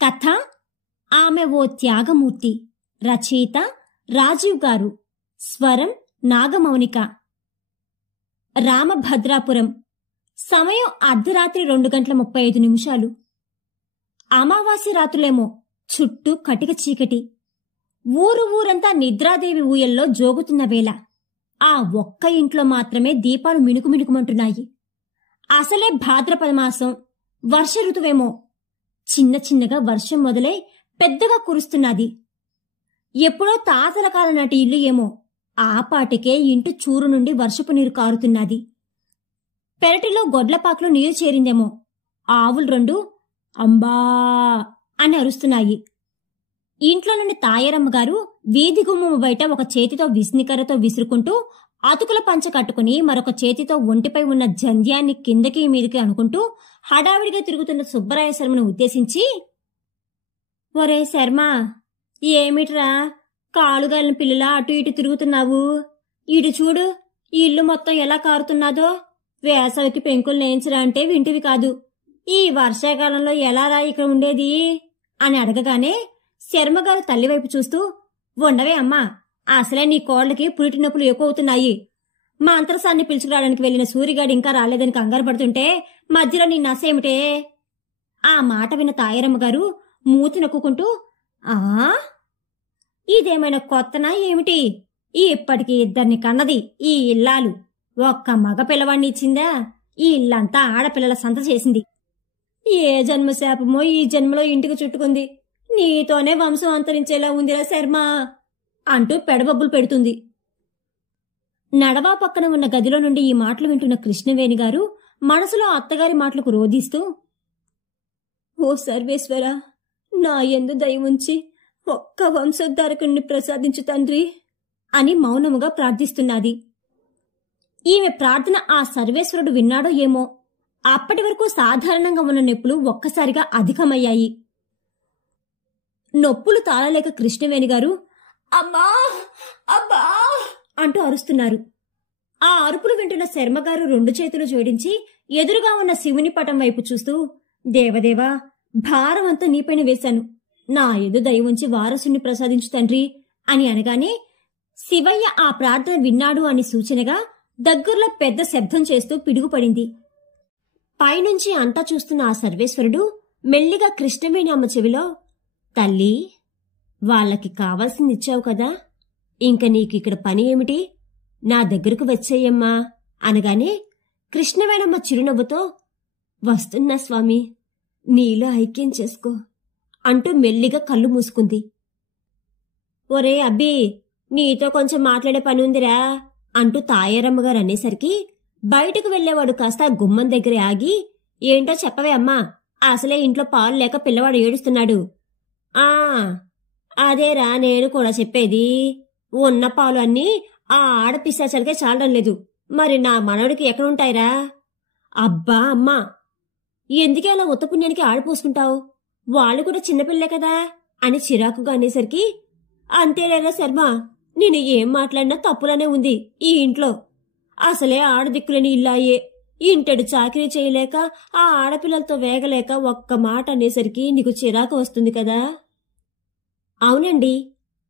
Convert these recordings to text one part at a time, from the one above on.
కథ ఆమె ఓ త్యాగమూర్తి. రచయిత రాజీవ్ గారు. స్వరం నాగమౌనిక. రామభద్రాపురం. సమయం అర్ధరాత్రి 2:35. అమావాస్య రాత్రులేమో. చుట్టూ కటిక చీకటి. ఊరంతా నిద్రాదేవి ఊయల్లో జోగుతున్న వేళ ఆ ఒక్క ఇంట్లో మాత్రమే దీపాలు మిణుకుమిణుకుమంటున్నాయి. అసలే భాద్రపద మాసం. వర్ష ఋతువేమో. చిన్నగా వర్షం మొదలై పెద్దగా కురుస్తున్నది. ఎప్పుడో తాతల కాలం నాటి ఇల్లు ఏమో. ఆ పాటికే ఇంటి చూరు నుండి వర్షపు నీరు కారుతున్నది. పెరటిలో గొడ్లపాకలో నీరు చేరిందేమో. ఆవులు 2 అంబా అని అరుస్తున్నాయి. ఇంట్లో నుండి తాయారమ్మగారు వీధి గుమ్మము బయట ఒక చేతితో విస్నికర్రతో విసురుకుంటూ అతుకుల పంచ కట్టుకుని మరొక చేతితో ఒంటిపై ఉన్న జంధ్యాన్ని కిందకి మీదకి అనుకుంటూ హడావిడిగా తిరుగుతున్న సుబ్బరాయ శర్మను ఉద్దేశించి, ఒరే శర్మ, ఏమిట్రా కాలుగాలిన పిల్లలా అటు ఇటు తిరుగుతున్నావు? ఇటు చూడు, ఈ ఇల్లు మొత్తం ఎలా కారుతున్నాదో. వేసవికి పెంకులు నేయించరా అంటే వింటివి కాదు. ఈ వర్షాకాలంలో ఎలారా ఇక్కడ ఉండేది అని అడగగానే శర్మగారు తల్లివైపు చూస్తూ, ఉండవే అమ్మా, అసలే నీ కోళ్లకి పురిటి నొప్పులు ఎక్కువ అవుతున్నాయి. మా అంతరసాన్ని పిలుచుకురావడానికి వెళ్లిన సూరిగాడు ఇంకా రాలేదని కంగారు పడుతుంటే మధ్యలో నీ నసేమిటే? ఆ మాట విన్న తాయారమ్మగారు మూతి నొక్కుంటూ, ఆ ఇదేమైనా కొత్తనా ఏమిటి? ఇప్పటికి 2 కన్నది ఈ ఇల్లాలు. ఒక్క మగ పిల్లవాడిని ఇచ్చిందా? ఈ ఇల్లంతా ఆడపిల్లల సంత చేసింది. ఏ జన్మశాపమో ఈ జన్మలో ఇంటికి చుట్టుకుంది. నీతోనే వంశం అంతరించేలా ఉందిరా శర్మ అంటూ పెడబబ్బులు పెడుతుంది. నడవా పక్కన ఉన్న గదిలో నుండి ఈ మాటలు వింటున్న కృష్ణవేణి గారు మనసులో అత్తగారి మాటలకు రోధిస్తూ, ఓ సర్వేశ్వర, నా యందు దయ ఉంచి ఒక్క వంశోద్ధారకుణ్ణి ప్రసాదించు తండ్రి అని మౌనముగా ప్రార్థిస్తున్నది. ఈమె ప్రార్థన ఆ సర్వేశ్వరుడు విన్నాడో ఏమో. అప్పటి వరకు సాధారణంగా ఉన్న నొప్పులు ఒక్కసారిగా అధికమయ్యాయి. నొప్పులు తాళలేక కృష్ణవేణి గారు అమ్మా అబ్బా అంటూ అరుస్తున్నారు. ఆ అరుపులు వింటున్న శర్మగారు 2 చేతులు జోడించి ఎదురుగా ఉన్న శివుని పటం వైపు చూస్తూ, దేవదేవా, భారం అంతా నీపైన వేశాను. నా ఎదు దయ ఉంచి వారసుని ప్రసాదించు తండ్రి అని అనగానే శివయ్య ఆ ప్రార్థన విన్నాడు అని సూచనగా దగ్గరలో పెద్ద శబ్దం చేస్తూ పిడుగుపడింది. పైనుంచి అంతా చూస్తున్న ఆ సర్వేశ్వరుడు మెల్లిగా కృష్ణవేణి అమ్మ చెవిలో, తల్లి, వాళ్ళకి కావాల్సింది ఇచ్చావు కదా, ఇంక నీకు ఇక్కడ పని ఏమిటి? నా దగ్గరకు వచ్చేయమ్మా అనగానే కృష్ణవేణమ్మ చిరునవ్వుతో, వస్తున్నా స్వామి, నీలో ఐక్యం చేసుకో అంటూ మెల్లిగా కళ్ళు మూసుకుంది. ఒరే అబ్బి, నీతో కొంచెం మాట్లాడే పని ఉందిరా అంటూ తాయారమ్మగారు అనేసరికి బయటకు వెళ్లేవాడు కాస్త గుమ్మం దగ్గర ఆగి, ఏంటో చెప్పవే అమ్మా, అసలే ఇంట్లో పాలు లేక పిల్లవాడు ఏడుస్తున్నాడు. ఆ అదేరా నేను కూడా చెప్పేది. ఉన్న పాలు అన్నీ ఆ ఆడపిశాచలకే చాలడం లేదు. మరి నా మనవడికి ఎక్కడుంటాయిరా? అబ్బా అమ్మా, ఎందుకే అలా ఉత్తపుణ్యానికి ఆడిపోసుకుంటావు? వాళ్ళు కూడా చిన్నపిల్లే కదా అని చిరాకుగా అనేసరికి, అంతేలేరా శర్మ, నేను ఏం మాట్లాడినా తప్పులనే ఉంది ఈ ఇంట్లో. అసలే ఆడదిక్కులేని ఇల్లాయే. ఇంటెడు చాకరీ చేయలేక ఆ ఆడపిల్లలతో వేగలేక ఒక్క మాట అనేసరికి నీకు చిరాకు వస్తుంది కదా. అవునండి,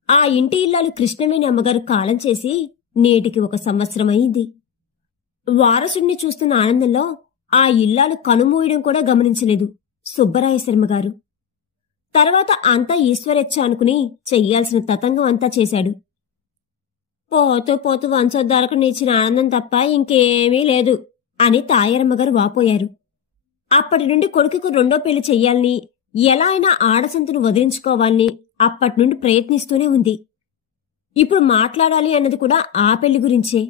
ఆ ఇంటి ఇల్లాలు కృష్ణవేణి అమ్మగారు కాలం చేసి నేటికి 1 సంవత్సరం అయింది. వారసుడిని చూస్తున్న ఆనందంలో ఆ ఇల్లాలు కనుమూయడం కూడా గమనించలేదు సుబ్బరాయ శర్మగారు. తర్వాత అంతా ఈశ్వరెచ్ఛ అనుకుని చెయ్యాల్సిన తతంగం అంతా చేశాడు. పోతూ పోతూ వంశోద్ధారకుని ఇచ్చిన ఆనందం తప్ప ఇంకేమీ లేదు అని తాయారమ్మగారు వాపోయారు. అప్పటి నుండి కొడుకుకు 2వ పెళ్లి చెయ్యాలని, ఎలా అయినా ఆడసంతను వదిలించుకోవాలని అప్పటి నుండి ప్రయత్నిస్తూనే ఉంది. ఇప్పుడు మాట్లాడాలి అన్నది కూడా ఆ పెళ్లి గురించే.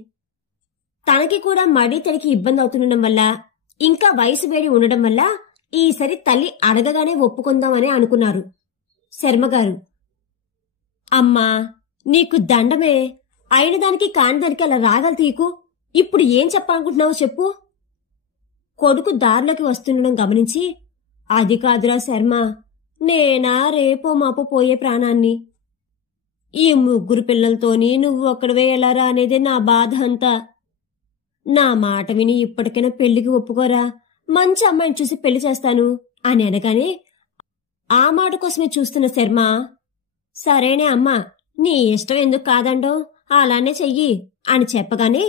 తనకి కూడా మడి తనకి ఇబ్బంది అవుతుండడం వల్ల, ఇంకా వయసు వేడి ఉండడం వల్ల ఈసారి తల్లి అడగగానే ఒప్పుకుందామని అనుకున్నారు శర్మగారు. అమ్మా, నీకు దండమే, అయిన దానికి కాని దానికి అలా రాగలు తీకు. ఇప్పుడు ఏం చెప్పాలనుకుంటున్నావో చెప్పు. కొడుకు దారిలోకి వస్తుండడం గమనించి, అది కాదురా శర్మ, నేనా రేపో మాపో పోయే ప్రాణాన్ని. ఈ 3 పిల్లలతోని నువ్వు ఒక్కడవే ఎలారా అనేదే నా బాధ అంతా. నా మాట విని ఇప్పటికైనా పెళ్లికి ఒప్పుకోరా, మంచి అమ్మాయిని చూసి పెళ్లి చేస్తాను అని అనగానే ఆ మాట కోసమే చూస్తున్న శర్మ, సరేనే అమ్మా, నీ ఇష్టం ఎందుకు కాదండో అలానే చెయ్యి అని చెప్పగానే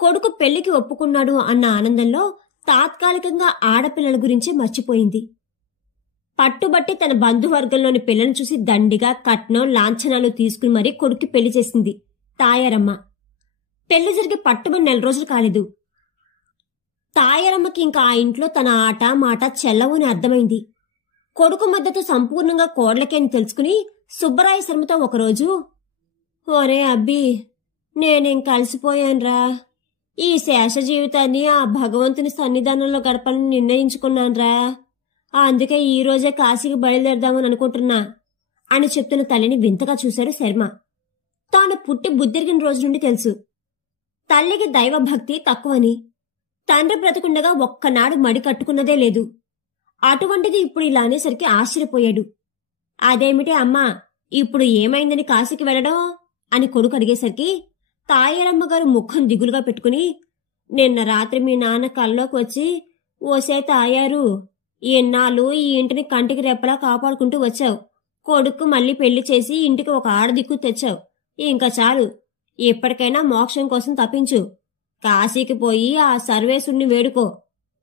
కొడుకు పెళ్లికి ఒప్పుకున్నాడు అన్న ఆనందంలో తాత్కాలికంగా ఆడపిల్లల గురించి మర్చిపోయింది. పట్టుబట్టి తన బంధువర్గంలోని పిల్లను చూసి దండిగా కట్నం లాంఛనాలు తీసుకుని మరీ కొడుక్కి పెళ్లి చేసింది తాయారమ్మ. పెళ్లి జరిగి పట్టుబడి 4 రోజులు కాలేదు. తాయారమ్మకి ఇంకా ఆ ఇంట్లో తన ఆట మాట చెల్లవు అని అర్థమైంది. కొడుకు మద్దతు సంపూర్ణంగా కోడలకే అని తెలుసుకుని సుబ్బరాయ శర్మతో ఒకరోజు, ఒరే అబ్బి, నేనేం కలిసిపోయాన్రా. ఈ శేష జీవితాన్ని ఆ భగవంతుని సన్నిధానంలో గడపాలని నిర్ణయించుకున్నాన్రా. అందుకే ఈ రోజే కాశీకి బయలుదేరదామని అనుకుంటున్నా అని చెప్తున్న తల్లిని వింతగా చూశాడు శర్మ. తాను పుట్టి బుద్ధిరిగిన రోజు నుండి తెలుసు తల్లికి దైవభక్తి తక్కువని. తండ్రి బ్రతుకుండగా ఒక్కనాడు మడి కట్టుకున్నదే లేదు. అటువంటిది ఇప్పుడు ఇలా అనేసరికి ఆశ్చర్యపోయాడు. అదేమిటి అమ్మా, ఇప్పుడు ఏమైందని కాశీకి వెళ్ళడం అని కొడుకు అడిగేసరికి తాయారమ్మగారు ముఖం దిగులుగా పెట్టుకుని, నిన్న రాత్రి మీ నాన్న కల్లోకి వచ్చి, ఓసే తాయారు, ఎన్నాళ్ళు ఈ ఇంటిని కంటికి రెప్పలా కాపాడుకుంటూ వచ్చావు. కొడుకు మళ్ళీ పెళ్లి చేసి ఇంటికి ఒక ఆడదిక్కు తెచ్చావు. ఇంకా చాలు, ఎప్పటికైనా మోక్షం కోసం తప్పించు. కాశీకి పోయి ఆ సర్వేశుణ్ణి వేడుకో.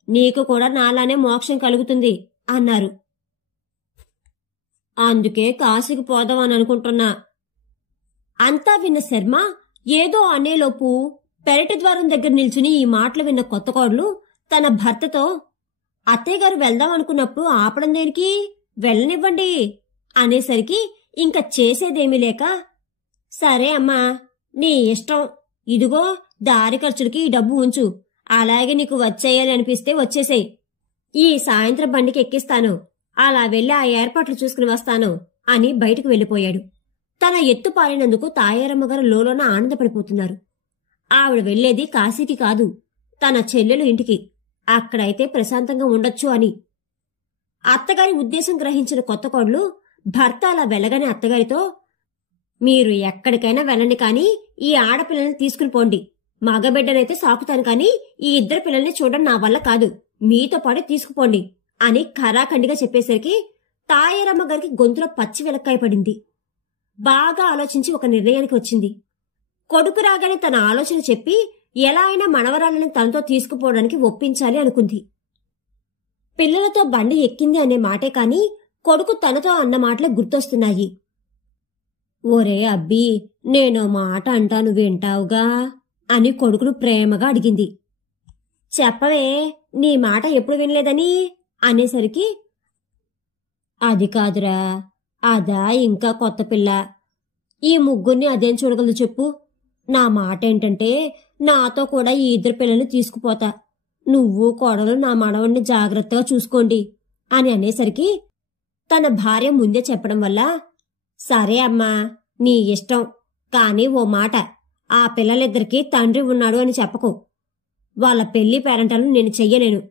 నీకు కూడా నాలానే మోక్షం కలుగుతుంది అన్నారు. అందుకే కాశీకి పోదామని అనుకుంటున్నా. అంతా విన్న శర్మ ఏదో అనేలోపు పెరటి ద్వారం దగ్గర నిల్చుని ఈ మాటలు విన్న కొత్త కోడలు తన భర్తతో, అత్తయ్యగారు వెళ్దాం అనుకున్నప్పుడు ఆపడం దేనికి, వెళ్ళనివ్వండి అనేసరికి ఇంకా చేసేదేమీ లేక, సరే అమ్మా, నీ ఇష్టం, ఇదిగో దారి ఖర్చులకి ఈ డబ్బు ఉంచు, అలాగే నీకు వచ్చేయాలి అనిపిస్తే వచ్చేసేయ్, ఈ సాయంత్రం బండికి ఎక్కిస్తాను, అలా వెళ్ళి ఆ ఏర్పాట్లు చూసుకుని వస్తాను అని బయటకు వెళ్ళిపోయాడు. తన ఎత్తు పారినందుకు తాయారమ్మగారు లోలోన ఆనందపడిపోతున్నారు. ఆవిడ వెళ్లేది కాశీకి కాదు, తన చెల్లెలు ఇంటికి. అక్కడైతే ప్రశాంతంగా ఉండొచ్చు అని. అత్తగారి ఉద్దేశం గ్రహించిన కొత్త కోడలు భర్త అలా వెళ్ళగానే అత్తగారితో, మీరు ఎక్కడికైనా వెళ్ళండి కానీ ఈ ఆడపిల్లల్ని తీసుకుని పోండి. మగబిడ్డనైతే సాకుతాను కానీ ఈ 2 పిల్లల్ని చూడడం నా వల్ల కాదు, మీతో పాటు తీసుకుపోండి అని ఖరాఖండిగా చెప్పేసరికి తాయారమ్మగారికి గొంతులో పచ్చి వెలక్కాయ పడింది. బాగా ఆలోచించి ఒక నిర్ణయానికి వచ్చింది. కొడుకు రాగానే తన ఆలోచన చెప్పి ఎలా అయినా మనవరాలను తనతో తీసుకుపోవడానికి ఒప్పించాలి అనుకుంది. పిల్లలతో బండి ఎక్కింది అనే మాటే కాని కొడుకు తనతో అన్న మాటలే గుర్తొస్తున్నాయి. ఓరే అబ్బి, నేనో మాట అంటాను వింటావుగా అని కొడుకును ప్రేమగా అడిగింది. చెప్పవే, నీ మాట ఎప్పుడు వినలేదని అనేసరికి, అది కాదురా, అదా ఇంకా కొత్త పిల్ల, ఈ ముగ్గురిని అదేం చూడగలదు చెప్పు. నా మాట ఏంటంటే నాతో కూడా ఈ 2 పిల్లల్ని తీసుకుపోతా. నువ్వు కోడలు నా మనవణ్ణి జాగ్రత్తగా చూసుకోండి అని అనేసరికి తన భార్య ముందే చెప్పడం వల్ల, సరే అమ్మా, నీ ఇష్టం, కానీ ఓ మాట, ఆ పిల్లలిద్దరికీ తండ్రి ఉన్నాడు అని చెప్పకు. వాళ్ళ పెళ్లి పేరంటాలు నేను చెయ్యలేను.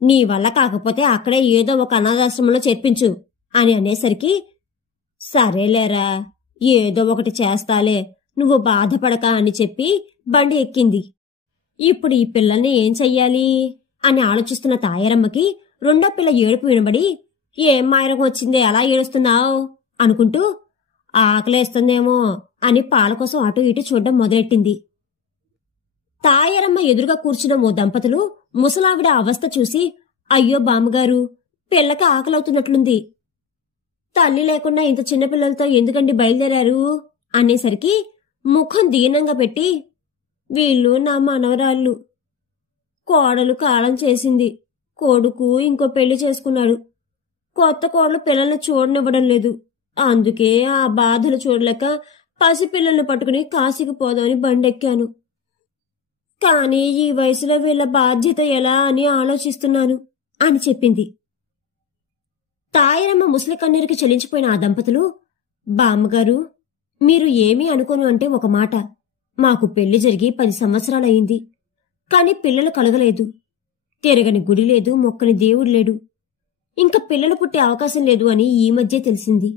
నీ వల్ల కాకపోతే అక్కడే ఏదో ఒక అనాథాశ్రమంలో చేర్పించు అని అనేసరికి, సరేలేరా, ఏదో ఒకటి చేస్తాలే, నువ్వు బాధపడక అని చెప్పి బండి ఎక్కింది. ఇప్పుడు ఈ పిల్లల్ని ఏం చెయ్యాలి అని ఆలోచిస్తున్న తాయారమ్మకి రెండో పిల్ల ఏడుపు వినబడి, ఏం మాయరం వచ్చిందే అలా ఏడుస్తున్నావు అనుకుంటూ, ఆకలేస్తుందేమో అని పాల కోసం అటు ఇటు చూడడం మొదలెట్టింది. తాయారమ్మ ఎదురుగా కూర్చున్న ఓ దంపతులు ముసలావిడ అవస్థ చూసి, అయ్యో బామ్మగారు, పిల్లకి ఆకలవుతున్నట్లుంది, తల్లి లేకుండా ఇంత చిన్నపిల్లలతో ఎందుకండి బయలుదేరారు అనేసరికి ముఖం దీనంగా పెట్టి, వీళ్ళు నా మనవరాళ్ళు, కోడలు కాలం చేసింది, కొడుకు ఇంకో పెళ్లి చేసుకున్నాడు, కొత్త కోడలు పిల్లల్ని చూడనివ్వడం లేదు, అందుకే ఆ బాధలు చూడలేక పసిపిల్లల్ని పట్టుకుని కాశీకి పోదామని బండెక్కాను. కానీ ఈ వయసులో వీళ్ళ బాధ్యత ఎలా అని ఆలోచిస్తున్నాను అని చెప్పింది. తాయారమ్మ ముసలి కన్నీరుకి చెలించిపోయిన ఆ దంపతులు, బామ్మగారు, మీరు ఏమీ అనుకోను అంటే ఒక మాట, మాకు పెళ్లి జరిగి 10 సంవత్సరాలయ్యింది, కాని పిల్లలు కలగలేదు, తిరగని గుడి లేదు, మొక్కని దేవుడు లేడు, ఇంకా పిల్లలు పుట్టే అవకాశం లేదు అని ఈ మధ్య తెలిసింది.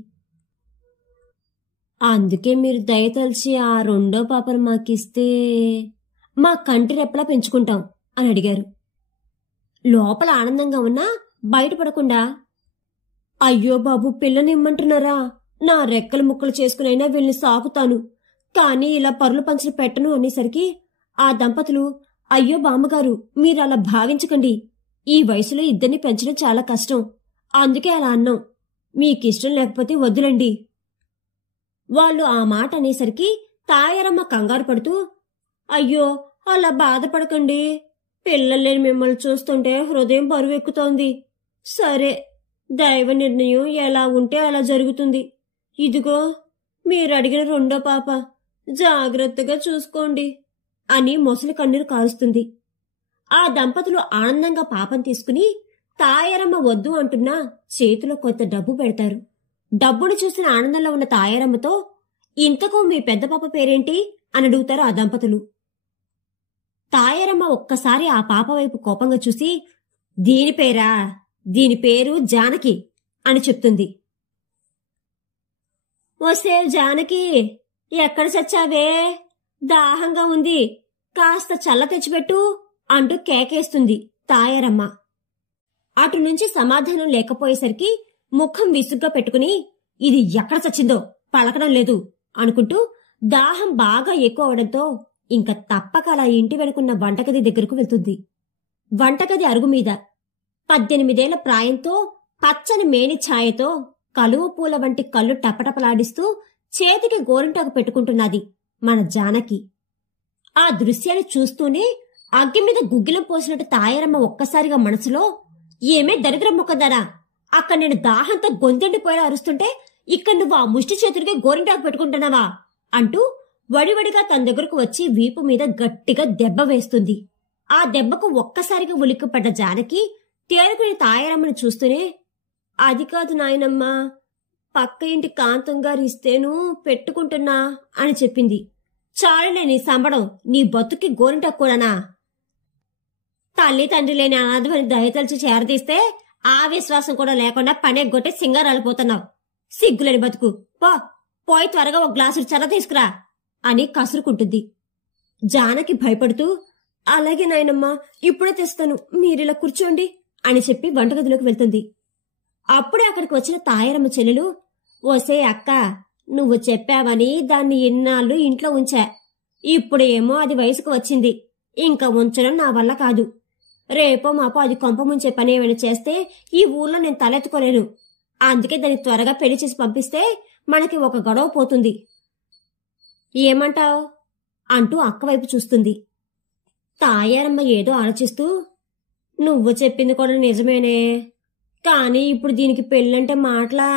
అందుకే మీరు దయతలిచి ఆ రెండో పాపను మాకిస్తే మా కంటి రెప్పలా పెంచుకుంటాం అని అడిగారు. లోపల ఆనందంగా ఉన్నా బయటపడకుండా, అయ్యో బాబు, పిల్లనిమ్మంటున్నారా? నా రెక్కలు ముక్కలు చేసుకునైనా వీళ్ళని సాకుతాను, కానీ ఇలా పరులు పంచులు పెట్టను అనేసరికి ఆ దంపతులు, అయ్యో బామ్మగారు, మీరలా భావించకండి. ఈ వయసులో ఇద్దరిని పెంచడం చాలా కష్టం, అందుకే అలా అన్నాం. మీకిష్టం లేకపోతే వద్దులండి. వాళ్ళు ఆ మాట అనేసరికి తాయారమ్మ కంగారు పడుతూ, అయ్యో అలా బాధపడకండి, పిల్లలేని మిమ్మల్ని చూస్తుంటే హృదయం బరువెక్కుతోంది. సరే, దైవ నిర్ణయం ఎలా ఉంటే అలా జరుగుతుంది. ఇదిగో మీరడిగిన రెండో పాప, జాగ్రత్తగా చూసుకోండి అని మొసలి కన్నీరు కారుస్తుంది. ఆ దంపతులు ఆనందంగా పాపం తీసుకుని తాయారమ్మ వద్దు అంటున్నా చేతిలో కొంత డబ్బు పెడతారు. డబ్బును చూసిన ఆనందంలో ఉన్న తాయారమ్మతో, ఇంతకు మీ పెద్ద పాప పేరేంటి అని అడుగుతారు ఆ దంపతులు. తాయారమ్మ ఒక్కసారి ఆ పాప వైపు కోపంగా చూసి, దీని పేరు జానకి అని చెప్తుంది. వస్తే జానకి, ఎక్కడ చచ్చావే? దాహంగా ఉంది, కాస్త చల్ల తెచ్చిపెట్టు అంటూ కేకేస్తుంది తాయారమ్మ. అటు నుంచి సమాధానం లేకపోయేసరికి ముఖం విసుగ్గా పెట్టుకుని, ఇది ఎక్కడ చచ్చిందో పలకడం లేదు అనుకుంటూ దాహం బాగా ఎక్కువ అవడంతో ఇంక తప్పక అలా ఇంటి వెనుకున్న వంటగది దగ్గరకు వెళ్తుంది. వంటగది అరుగు మీద 18 ప్రాయంతో పచ్చని మేని ఛాయతో కలువ పూల వంటి కళ్ళు టపటపలాడిస్తూ చేతికి గోరింటాకు పెట్టుకుంటున్నది మన జానకి. ఆ దృశ్యాన్ని చూస్తూనే అగ్గి మీద గుగ్గిలం పోసినట్టు తాయారమ్మ ఒక్కసారిగా మనసులో, ఏమే దరిద్రం ముక్కదారా, అక్కడ నేను దాహంతో గొంతెండిపోయేలా అరుస్తుంటే ఇక్కడ నువ్వు ఆ ముష్టి చేతుడికి గోరింటాకు పెట్టుకుంటున్నావా అంటూ వడివడిగా తన దగ్గరకు వచ్చి వీపు మీద గట్టిగా దెబ్బ వేస్తుంది. ఆ దెబ్బకు ఒక్కసారిగా ఉలిక్కిపడ్డ జానకి తేరుకుని తాయారమ్మని చూస్తూనే, అది కాదు నాయనమ్మా, పక్క ఇంటి కాంతం గారు ఇస్తేను పెట్టుకుంటున్నా అని చెప్పింది. చాలులే నీ సంబడం, నీ బతుక్కి గోరింటాకు కూడానా? తల్లి తండ్రి లేని అనాథమని దయతలిచి చేరదీస్తే ఆ విశ్వాసం కూడా లేకుండా పనెగ్గొట్టి సింగారాలిపోతున్నావు. సిగ్గులేని బతుకు, పోయి త్వరగా ఒక గ్లాసుడు చల్ల తీసుకురా అని కసురుకుంటుంది. జానకి భయపడుతూ, అలాగే నాయనమ్మా, ఇప్పుడే తెస్తాను, మీరిలా కూర్చోండి అని చెప్పి వంటగదిలోకి వెళ్తుంది. అప్పుడే అక్కడికి వచ్చిన తాయారమ్మ చెల్లెలు, ఓసే అక్క, నువ్వు చెప్పావని దాన్ని ఇన్నాళ్ళు ఇంట్లో ఉంచా, ఇప్పుడేమో అది వయసుకు వచ్చింది, ఇంకా ఉంచడం నా వల్ల కాదు. రేపో మాపో అది కొంప ముంచే పని ఏమైనా చేస్తే ఈ ఊళ్ళో నేను తలెత్తుకోలేను. అందుకే దాన్ని త్వరగా పెళ్లి చేసి పంపిస్తే మనకి ఒక గొడవ పోతుంది. ఏమంటావ్ అంటూ అక్కవైపు చూస్తుంది. తాయారమ్మ ఏదో ఆలోచిస్తూ, నువ్వు చెప్పింది కూడా నిజమేనే, కానీ ఇప్పుడు దీనికి పెళ్ళంటే మాటలా?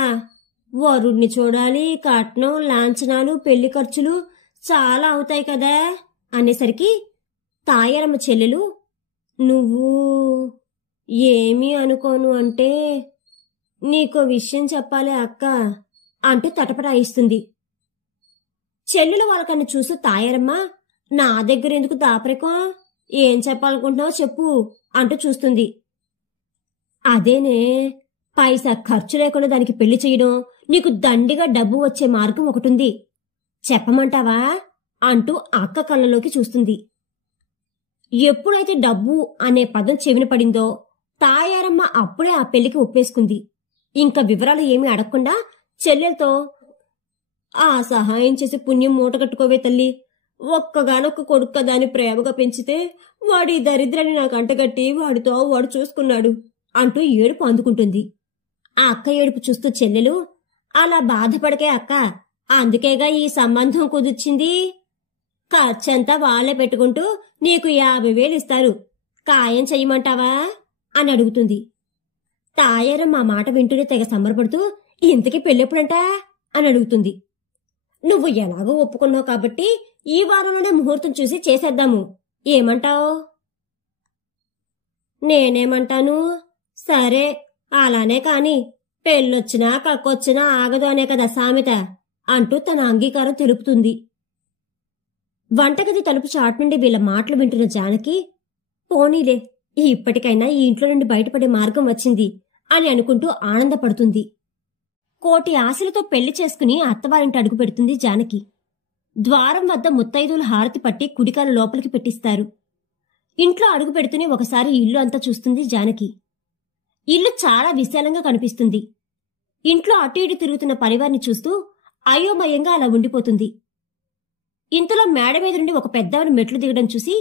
వరుణ్ణి చూడాలి, కట్నం, లాంఛనాలు, పెళ్లి ఖర్చులు చాలా అవుతాయి కదా అనేసరికి తాయారమ్మ చెల్లెలు, నువ్వు ఏమీ అనుకోను అంటే నీకో విషయం చెప్పాలి అక్క అంటూ తటపటాయిస్తుంది. చెల్లెలు వాళ్ళకన్నా చూస్తూ తాయారమ్మ, నా దగ్గర ఎందుకు దాపరికం, ఏం చెప్పాలనుకుంటున్నావో చెప్పు అంటూ చూస్తుంది. అదేనే, పైసా ఖర్చు లేకుండా దానికి పెళ్లి చేయడం, నీకు దండిగా డబ్బు వచ్చే మార్గం ఒకటుంది, చెప్పమంటావా అంటూ అక్క కళ్ళలోకి చూస్తుంది. ఎప్పుడైతే డబ్బు అనే పదం చెవిన పడిందో తాయారమ్మ అప్పుడే ఆ పెళ్లికి ఒప్పేసుకుంది. ఇంకా వివరాలు ఏమీ అడగకుండా చెల్లెలతో, ఆ సహాయం చేసి పుణ్యం మూటగట్టుకోవే తల్లి, ఒక్కగానొక్క కొడుకు కదా అని ప్రేమగా పెంచితే వాడి దరిద్రాన్ని నాకు అంటగట్టి వాడితో వాడు చూసుకున్నాడు అంటూ ఏడుపు అందుకుంటుంది. ఆ అక్క ఏడుపు చూస్తూ చెల్లెలు, అలా బాధపడకే అక్క, అందుకేగా ఈ సంబంధం కుదిర్చింది, ఖర్చంతా వాళ్ళే పెట్టుకుంటూ నీకు 50,000 ఇస్తారు, ఖాయం చెయ్యమంటావా అని అడుగుతుంది. తాయారమ్మ ఆ మాట వింటూనే తెగ సంబరపడుతూ, ఇంతకీ పెళ్ళెప్పుడంటా అని అడుగుతుంది. నువ్వు ఎలాగో ఒప్పుకున్నావు కాబట్టి ఈ వారంలోనే ముహూర్తం చూసి చేసేద్దాము, ఏమంటావు? నేనేమంటాను, సరే అలానే కాని, పెళ్ళొచ్చినా కక్కొచ్చినా ఆగదు అనే కదా సామెత అంటూ తన అంగీకారం తెలుపుతుంది. వంటగది తలుపు చాటు నుండి వీళ్ళ మాటలు వింటున్న జానకి, పోనీలే, ఇప్పటికైనా ఈ ఇంట్లో నుండి బయటపడే మార్గం వచ్చింది అని అనుకుంటూ ఆనందపడుతుంది. కోటి ఆశలతో పెళ్లి చేసుకుని అత్తవారింటి అడుగు పెడుతుంది జానకి. ద్వారం వద్ద ముత్తైదులు హారతి పట్టి కుడికాలు లోపలికి పెట్టిస్తారు. ఇంట్లో అడుగు పెడుతూనే ఒకసారి ఇల్లు అంతా చూస్తుంది జానకి. ఇల్లు చాలా విశాలంగా కనిపిస్తుంది. ఇంట్లో అటు ఇటు తిరుగుతున్న పనివారిని చూస్తూ అయోమయంగా అలా ఉండిపోతుంది. ఇంతలో మేడ మీద నుండి ఒక పెద్దవారి మెట్లు దిగడం చూసి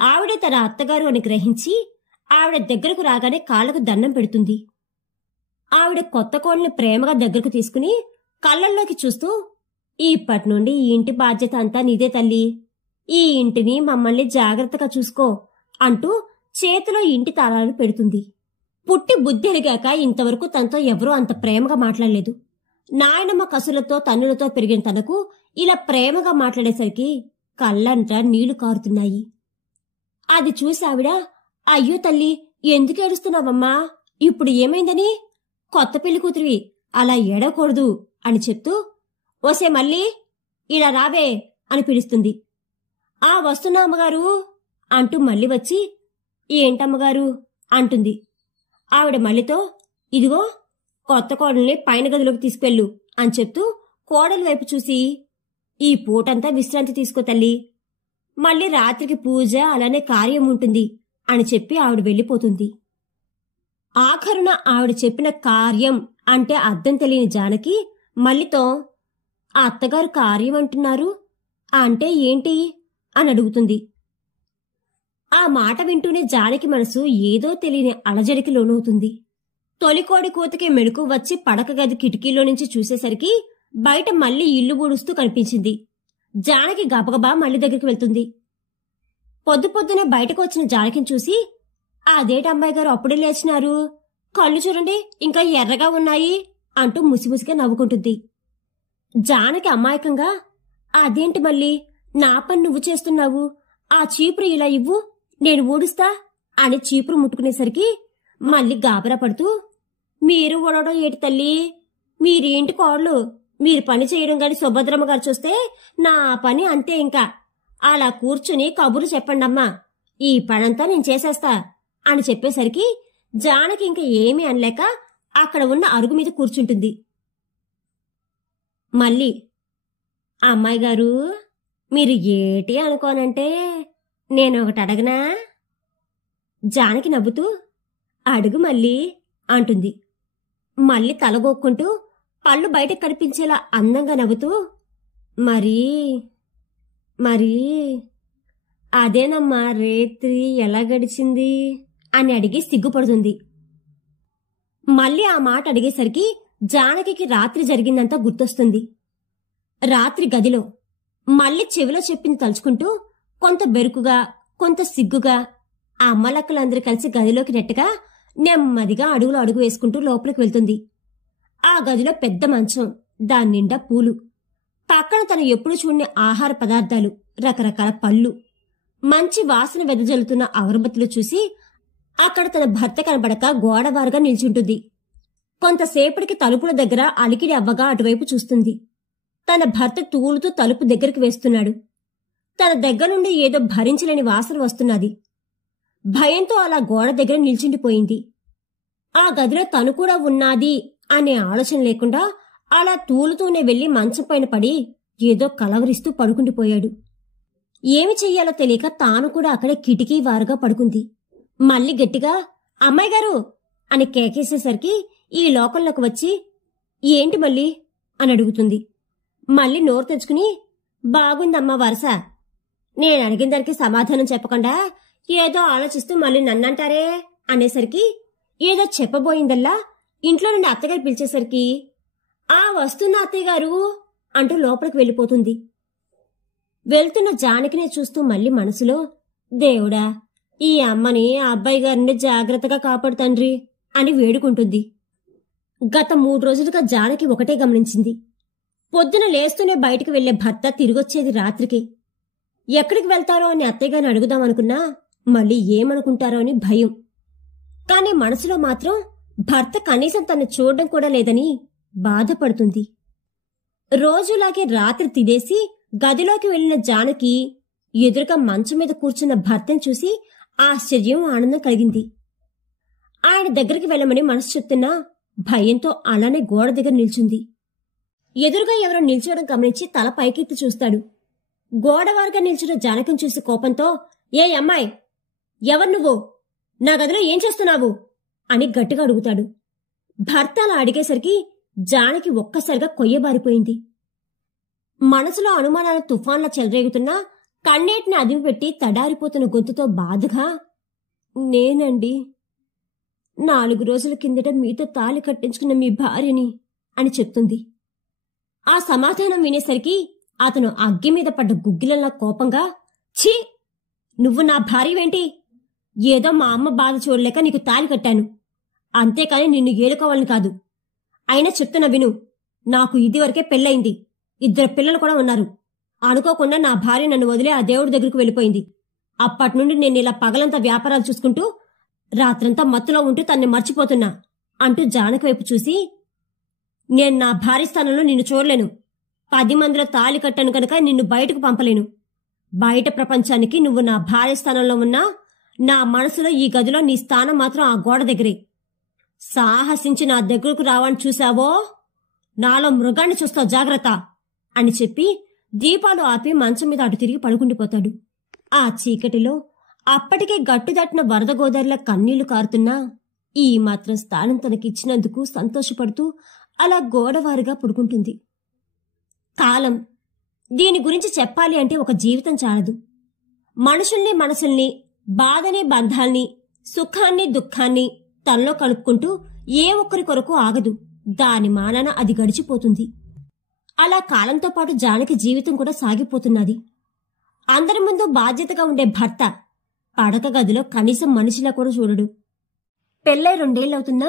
ఆవిడే తన అత్తగారు అని గ్రహించి ఆవిడ దగ్గరకు రాగానే కాళ్లకు దండం పెడుతుంది. ఆవిడ కొత్త కోడల్ని ప్రేమగా దగ్గరకు తీసుకుని కళ్ళల్లోకి చూస్తూ, ఇప్పటి నుండి ఈ ఇంటి బాధ్యత అంతా నీదే తల్లి, ఈ ఇంటిని మమ్మల్ని జాగ్రత్తగా చూసుకో అంటూ చేతిలో ఇంటి తాళాలు పెడుతుంది. పుట్టి బుద్ధి ఎరిగాక ఇంతవరకు తనతో ఎవరూ అంత ప్రేమగా మాట్లాడలేదు. నాయనమ్మ కసులతో తన్నులతో పెరిగిన తనకు ఇలా ప్రేమగా మాట్లాడేసరికి కళ్ళంటా నీళ్లు కారుతున్నాయి. అది చూసి ఆవిడ, అయ్యో తల్లి, ఎందుకు ఏడుస్తున్నావమ్మా, ఇప్పుడు ఏమైందని? కొత్త పెళ్లి కూతురివి, అలా ఏడవకూడదు అని చెప్తూ, ఓసే మళ్ళీ ఇలా రావే అని పిలుస్తుంది. ఆ వస్తున్నా అమ్మగారు అంటూ మళ్ళీ వచ్చి, ఏంటమ్మగారు అంటుంది. ఆవిడ మళ్ళీతో, ఇదిగో కొత్త కోడల్ని పైన గదిలోకి తీసుకెళ్ళు అని చెప్తూ కోడలి వైపు చూసి, ఈ పూటంతా విశ్రాంతి తీసుకో తల్లి, మళ్ళీ రాత్రికి పూజ అలానే కార్యం ఉంటుంది అని చెప్పి ఆవిడ వెళ్ళిపోతుంది. ఆఖరున ఆవిడ చెప్పిన కార్యం అంటే అర్థం తెలియని జానకి మళ్ళీతో, ఆ అత్తగారు కార్యం అంటున్నారు అంటే ఏంటి అని అడుగుతుంది. ఆ మాట వింటూనే జానకి మనసు ఏదో తెలియని అలజడికి లోనవుతుంది. తొలికోడి కూతకి మెడుకు వచ్చి పడక గది కిటికీలో నుంచి చూసేసరికి బయట మళ్లీ ఇల్లు బూడుస్తూ కనిపించింది. జానకి గబగబా మళ్ళీ దగ్గరికి వెళ్తుంది. పొద్దునే బయటకు వచ్చిన జానకిని చూసి, అదేటి అమ్మాయి గారు అప్పుడే లేచినారు, కళ్ళు చూడండి ఇంకా ఎర్రగా ఉన్నాయి అంటూ ముసిముసిగా నవ్వుకుంటుంది. జానకి అమాయకంగా, అదేంటి మళ్ళీ నా పని నువ్వు చేస్తున్నావు, ఆ చీపురు ఇలా ఇవ్వు నేను ఊడుస్తా అని చీపురు ముట్టుకునేసరికి మళ్ళీ గాబరా పడుతూ, మీరు ఊడవడం ఏటి తల్లి, మీరేంటి కోడలు, మీరు పని చేయడం గాని సుభద్రమ్మ గారు చూస్తే నా పని అంతే, ఇంకా అలా కూర్చుని కబుర్లు చెప్పండమ్మా, ఈ పనంతా నేను చేసేస్తా అని చెప్పేసరికి జానకి ఇంకా ఏమీ అనలేక అక్కడ ఉన్న అరుగు మీద కూర్చుంటుంది. మళ్ళీ, అమ్మాయి గారు మీరు ఏటి అనుకోనంటే నేను ఒకటి అడగనా? జానకి నవ్వుతూ, అడుగు మళ్ళీ అంటుంది. మళ్ళీ తలగొక్కుంటూ పళ్ళు బయటకు కనిపించేలా అందంగా నవ్వుతూ, మరీ మరీ అదేనమ్మా రేత్రి ఎలా గడిచింది అని అడిగి సిగ్గుపడుతుంది. మళ్ళీ ఆ మాట అడిగేసరికి జానకి రాత్రి జరిగిందంతా గుర్తొస్తుంది. రాత్రి గదిలో మళ్ళీ చెవిలో చెప్పింది తలుచుకుంటూ కొంత బెరుకుగా కొంత సిగ్గుగా ఆ అమ్మలక్కలందరూ కలిసి గదిలోకి నెట్టగా నెమ్మదిగా అడుగులు అడుగు వేసుకుంటూ లోపలికి వెళ్తుంది. ఆ గదిలో పెద్ద మంచం, దాని నిండా పూలు, పక్కన తను ఎప్పుడు చూడని ఆహార పదార్థాలు, రకరకాల పళ్ళు, మంచి వాసన వెదజల్లుతున్న అగరబత్తులు చూసి అక్కడ తన భర్త కనబడక గోడవారుగా నిల్చుంటుంది. కొంతసేపటికి తలుపుల దగ్గర అలికిడి అవ్వగా అటువైపు చూస్తుంది. తన భర్త తూలుతూ తలుపు దగ్గరికి వేస్తున్నాడు. తన దగ్గర నుండి ఏదో భరించలేని వాసన వస్తున్నది. భయంతో అలా గోడ దగ్గర నిల్చుండిపోయింది. ఆ గదిలో తను కూడా ఉన్నాది అనే ఆలోచన లేకుండా అలా తూలుతూనే వెళ్లి మంచం పైన పడి ఏదో కలవరిస్తూ పడుకుండిపోయాడు. ఏమి చెయ్యాలో తెలియక తాను కూడా అక్కడే కిటికీ వారుగా పడుకుంది. మళ్ళీ గట్టిగా అమ్మాయి గారు అని కేకేసేసరికి ఈ లోకంలోకి వచ్చి, ఏంటి మళ్ళీ అని అడుగుతుంది. మళ్ళీ నోరు తెచ్చుకుని, బాగుందమ్మా వరస, నేను అడిగిన దానికి సమాధానం చెప్పకుండా ఏదో ఆలోచిస్తూ మళ్ళీ నన్నంటారే అనేసరికి ఏదో చెప్పబోయిందల్లా ఇంట్లో నుండి అత్తగారు పిలిచేసరికి, ఆ వస్తున్న అత్తయ్యగారు అంటూ లోపలికి వెళ్ళిపోతుంది. వెళ్తున్న జానకినే చూస్తూ మళ్ళీ మనసులో, దేవుడా ఈ అమ్మని ఆ అబ్బాయి గారిని జాగ్రత్తగా కాపాడు తండ్రి అని వేడుకుంటుంది. గత 3 రోజులుగా జానకి ఒకటే గమనించింది. పొద్దున లేస్తూనే బయటికి వెళ్లే భర్త తిరిగొచ్చేది రాత్రికి. ఎక్కడికి వెళ్తారో అని అత్తయ్యగారిని అడుగుదామనుకున్నా మళ్ళీ ఏమనుకుంటారో అని భయం. కాని మనసులో మాత్రం భర్త కనీసం తను చూడడం కూడా లేదని బాధపడుతుంది. రోజులాగే రాత్రి తినేసి గదిలోకి వెళ్లిన జానకి ఎదురుగా మంచం మీద కూర్చున్న భర్తను చూసి ఆశ్చర్యం, ఆనందం కలిగింది. ఆయన దగ్గరికి వెళ్ళమని మనసు చెప్తున్నా భయంతో అలానే గోడ దగ్గర నిల్చుంది. ఎదురుగా ఎవరో నిల్చోవడం గమనించి తల పైకెత్తి చూస్తాడు. గోడవారుగా నిల్చున్న జానకిని చూసి కోపంతో, ఏ అమ్మాయి, ఎవరు నువ్వు, నా గదిలో ఏం చేస్తున్నావు అని గట్టిగా అడుగుతాడు. భర్త అలా అడిగేసరికి జానకి ఒక్కసారిగా కొయ్యబారిపోయింది. మనసులో అనుమానాల తుఫాన్లా చెలరేగుతున్నా కన్నీటిని అదిమిపెట్టి తడారిపోతున్న గొంతుతో బాధగా, నేనండి, 4 రోజుల కిందట మీతో తాళి కట్టించుకున్న మీ భార్యని అని చెప్తుంది. ఆ సమాధానం వినేసరికి అతను అగ్గి మీద పడ్డ గుగ్గిలంలా కోపంగా, ఛీ, నువ్వు నా భార్యవేంటి? ఏదో మా అమ్మ బాధ చూడలేక నీకు తాళి కట్టాను, అంతేకాని నిన్ను ఏలుకోవాలని కాదు. అయినా చెప్తున్నా విను, నాకు ఇదివరకే పెళ్ళయింది, 2 పిల్లలు కూడా ఉన్నారు. అనుకోకుండా నా భార్య నన్ను వదిలే ఆ దేవుడి దగ్గరకు వెళ్ళిపోయింది. అప్పటి నుండి నేను ఇలా పగలంతా వ్యాపారాలు చూసుకుంటూ రాత్రంతా మత్తులో ఉంటూ తన్ని మర్చిపోతున్నా అంటూ జానకి వైపు చూసి, నేను నా భార్య స్థానంలో నిన్ను చూడలేను. 10 మందిలో తాళి కట్టాను కనుక నిన్ను బయటకు పంపలేను. బయట ప్రపంచానికి నువ్వు నా భార్య స్థానంలో ఉన్నా నా మనసులో ఈ గదిలో నీ స్థానం మాత్రం ఆ గోడ దగ్గరే. సాహసించి నా దగ్గరకు రావని చూశావో నాలో మృగాన్ని చూస్తావు, జాగ్రత్త అని చెప్పి దీపాలు ఆపి మంచం మీద అటు తిరిగి పడుకుండిపోతాడు. ఆ చీకటిలో అప్పటికే గట్టుదాటిన వరద గోదారిలో కన్నీళ్లు కారుతున్నా ఈ మాత్రం స్థానం తనకిచ్చినందుకు సంతోషపడుతూ అలా గోడవారుగా పడుకుంటుంది. కాలం, దీని గురించి చెప్పాలి అంటే ఒక జీవితం చాలదు. మనుషుల్ని మనసుల్ని, బాధని బంధాల్ని, సుఖాన్ని దుఃఖాన్ని తనలో కలుపుకుంటూ ఏ ఒక్కరి కొరకు ఆగదు. దాని మానాన అది గడిచిపోతుంది. అలా కాలంతో పాటు జానకి జీవితం కూడా సాగిపోతున్నది. అందరి ముందు బాధ్యతగా ఉండే భర్త పడక గదిలో కనీసం మనిషిలా కూడా చూడడు. పెళ్ళై 2 ఏళ్లవుతున్నా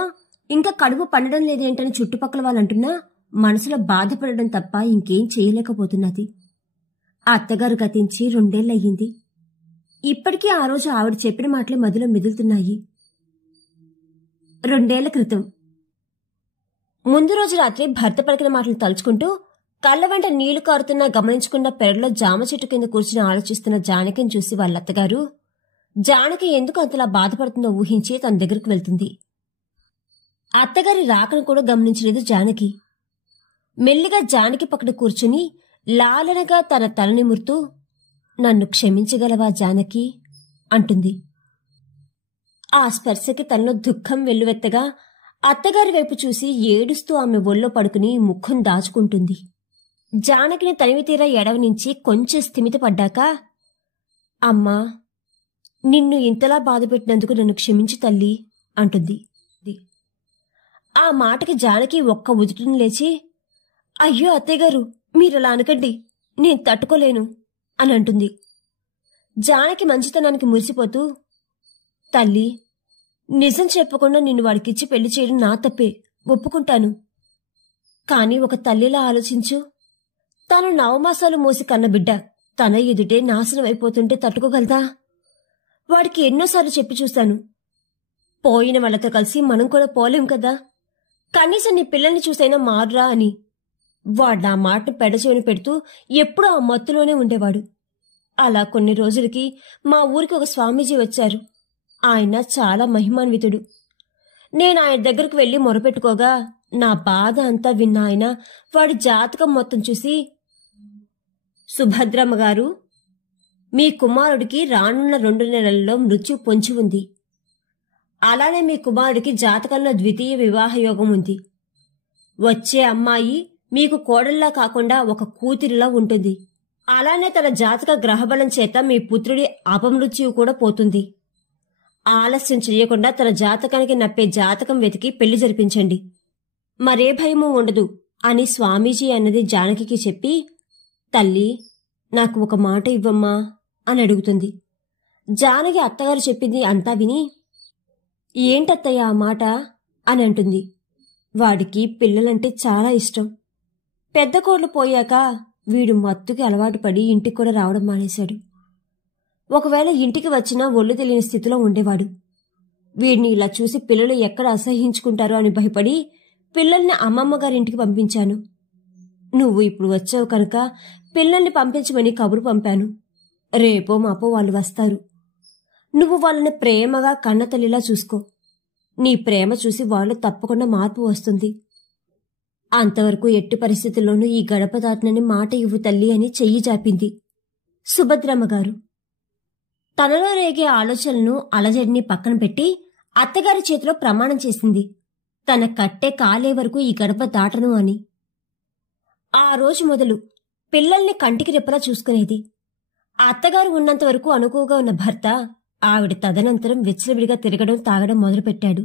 ఇంకా కడుపు పండడం లేదేంటని చుట్టుపక్కల వాళ్ళంటున్నా మనసులో బాధపడడం తప్ప ఇంకేం చేయలేకపోతున్నది. అత్తగారు గతించి 2 ఏళ్లయ్యింది. ఇప్పటికీ ఆ రోజు ఆవిడ చెప్పిన మాటలే మదిలో మెదులుతున్నాయి. 2 ఏళ్ల క్రితం ముందు రోజు రాత్రి భర్త పలికిన మాటలు తలుచుకుంటూ కళ్ళ వెంట నీళ్లు కారుతున్నా గమనించకుండా పెరట్లో జామ చెట్టు కింద కూర్చుని ఆలోచిస్తున్న జానకిని చూసి వాళ్ళ అత్తగారు జానకి ఎందుకు అంతలా బాధపడుతుందో ఊహించి తన దగ్గరకు వెళ్తుంది. అత్తగారి రాకను కూడా గమనించలేదు జానకి. మెల్లిగా జానకి పక్కన కూర్చుని లాలనగా తన తల నిమురుతూ, నన్ను క్షమించగలవా జానకి అంటుంది. ఆ స్పర్శకి తనలో దుఃఖం వెల్లువెత్తగా అత్తగారి వైపు చూసి ఏడుస్తూ ఆమె ఒళ్ళో పడుకుని ముఖం దాచుకుంటుంది. జానకిని తనివి తీరా ఎడవనించి కొంచెం స్థిమితపడ్డాక, అమ్మా, నిన్ను ఇంతలా బాధపెట్టినందుకు నన్ను క్షమించు తల్లి అంటుంది. ఆ మాటకి జానకి ఒక్క ఉదుటిని లేచి, అయ్యో అత్తయ్యగారు, మీరలా అనకండి, నేను తట్టుకోలేను అని అంటుంది. జానకి మంచితనానికి మురిసిపోతూ, తల్లి, నిజం చెప్పకుండా నిన్ను వాడికిచ్చి పెళ్లి చేయడం నా తప్పే, ఒప్పుకుంటాను. కాని ఒక తల్లిలా ఆలోచించు. తాను 9 మాసాలు మోసి కన్న బిడ్డ తన ఎదుటే నాశనం అయిపోతుంటే తట్టుకోగలదా? వాడికి ఎన్నోసార్లు చెప్పి చూశాను, పోయిన వాళ్ళతో కలిసి మనం కూడా పోలేం కదా, కనీసం నీ పిల్లల్ని చూసైనా మారురా అని. వాడు నా మాటను పెడచెవిని పెడుతూ ఎప్పుడూ ఆ మత్తులోనే ఉండేవాడు. అలా కొన్ని రోజులకి మా ఊరికి ఒక స్వామీజీ వచ్చారు. ఆయన చాలా మహిమాన్వితుడు. నేను ఆయన దగ్గరకు వెళ్లి మొరపెట్టుకోగా నా బాధ అంతా విన్న ఆయన వాడి జాతకం మొత్తం చూసి, సుభద్రమ్మ గారు, మీ కుమారుడికి రానున్న 2 నెలల్లో మృత్యు పొంచి ఉంది. అలానే మీ కుమారుడికి జాతకంలో 2వ వివాహ యోగం ఉంది. వచ్చే అమ్మాయి మీకు కోడల్లా కాకుండా ఒక కూతురిలా ఉంటుంది. అలానే తన జాతక గ్రహబలం చేత మీ పుత్రుడి అపమృత్యువు కూడా పోతుంది. ఆలస్యం చెయ్యకుండా తన జాతకానికి నప్పే జాతకం వెతికి పెళ్లి జరిపించండి, మరే భయమూ ఉండదు అని స్వామీజీ అన్నది జానకి చెప్పి, తల్లి, నాకు ఒక మాట ఇవ్వమ్మా అని అడుగుతుంది. జానకి అత్తగారు చెప్పింది అంతా విని, ఏంటత్తయ్య ఆ మాట అని అంటుంది. వాడికి పిల్లలంటే చాలా ఇష్టం. పెద్ద కోళ్లు పోయాక వీడు మత్తుకి అలవాటు పడి ఇంటికి కూడా రావడం మానేశాడు. ఒకవేళ ఇంటికి వచ్చినా ఒళ్ళు తెలియని స్థితిలో ఉండేవాడు. వీడిని ఇలా చూసి పిల్లలు ఎక్కడ అసహ్యించుకుంటారో అని భయపడి పిల్లల్ని అమ్మమ్మగారింటికి పంపించాను. నువ్వు ఇప్పుడు వచ్చావు కనుక పిల్లల్ని పంపించమని కబురు పంపాను. రేపో మాపో వాళ్ళు వస్తారు. నువ్వు వాళ్ళని ప్రేమగా కన్నతల్లిలా చూసుకో. నీ ప్రేమ చూసి వాళ్ళు తప్పకుండా మార్పు వస్తుంది. అంతవరకు ఎట్టి పరిస్థితుల్లోనూ ఈ గడప దాటనని మాట ఇవ్వు తల్లి అని చెయ్యి జాపింది సుభద్రమ్మగారు. తనలో రేగే ఆలోచనలను అలజడిని పక్కన పెట్టి అత్తగారి చేతిలో ప్రమాణం చేసింది. తన కట్టె కాలే వరకు ఈ గడప దాటను అని. ఆ రోజు మొదలు పిల్లల్ని కంటికి రెప్పలా చూసుకునేది. అత్తగారు ఉన్నంత వరకు అనుకువగా ఉన్న భర్త ఆవిడ తదనంతరం విచ్చలవిడిగా తిరగడం, తాగడం మొదలుపెట్టాడు.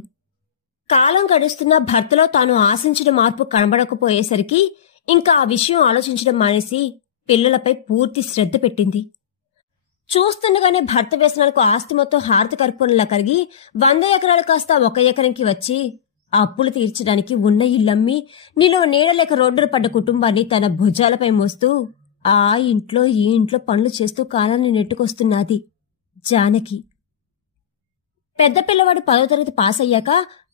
కాలం గడుస్తున్నా భర్తలో తాను ఆశించిన మార్పు కనబడకపోయేసరికి ఇంకా ఆ విషయం ఆలోచించడం మానేసి పిల్లలపై పూర్తి శ్రద్ధ పెట్టింది. చూస్తుండగానే భర్త వ్యసనాలకు ఆస్తి మొత్తం హారతి కర్పూరంలా కరిగి 100 ఎకరాలు కాస్త 1 ఎకరంకి వచ్చి అప్పులు తీర్చడానికి ఉన్న ఇల్లమ్మి నీలో నీడలేక రోడ్డున పడ్డ కుటుంబాన్ని తన భుజాలపై మోస్తూ ఆ ఇంట్లో ఈ ఇంట్లో పనులు చేస్తూ కాలాన్ని నెట్టుకొస్తున్నది జానకి. పెద్ద పిల్లవాడు 10వ తరగతి పాస్ అయ్యాక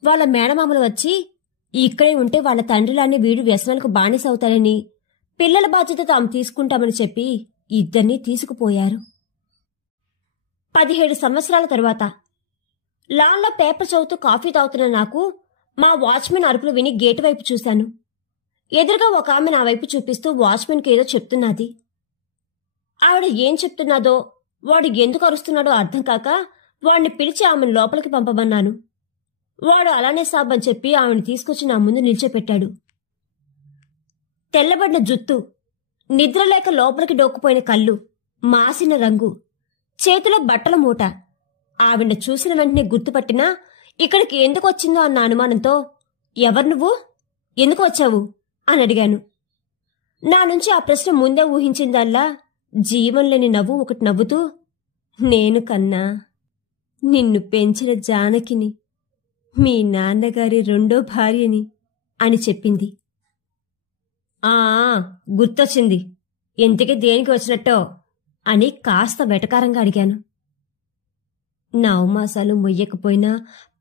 వాళ్ళ మేనమామలు వచ్చి ఇక్కడే ఉంటే వాళ్ళ తండ్రిలానే వీడు వ్యసనాలకు బానిసవుతాడని, పిల్లల బాధ్యత తాము తీసుకుంటామని చెప్పి ఇద్దరినీ తీసుకుపోయారు. 17 సంవత్సరాల తరువాత లాన్లో పేపర్ చదువుతూ కాఫీ తాగుతున్న నాకు మా వాచ్మెన్ అరుపులు విని గేటు వైపు చూశాను. ఎదురుగా ఒక ఆమె నా వైపు చూపిస్తూ వాచ్మెన్కి ఏదో చెప్తున్నది. ఆవిడ ఏం చెప్తున్నాదో, వాడు ఎందుకు అరుస్తున్నాడో అర్థం కాక వాడిని పిలిచి ఆమెను లోపలికి పంపమన్నాను. వాడు అలానే సాబ్ అని చెప్పి ఆమెను తీసుకొచ్చి నా ముందు నిల్చోపెట్టాడు. తెల్లబడిన జుత్తు, నిద్రలేక లోపలికి డోక్కుపోయిన కళ్ళు, మాసిన రంగు, చేతిలో బట్టల మూట. ఆవిడ చూసిన వెంటనే గుర్తుపట్టినా ఇక్కడికి ఎందుకు వచ్చిందో అన్న అనుమానంతో, ఎవరు నువ్వు, ఎందుకు వచ్చావు అని అడిగాను. నా నుంచి ఆ ప్రశ్న ముందే ఊహించిందల్లా జీవం లేని నవ్వు ఒకటి నవ్వుతూ, నేను కన్నా నిన్ను పెంచిన జానకిని, మీ నాన్నగారి 2వ భార్యని అని చెప్పింది. గుర్తొచ్చింది, ఇంతకీ దేనికి వచ్చినట్టో అని కాస్త వెటకారంగా అడిగాను. నవమాసాలు మొయ్యకపోయినా,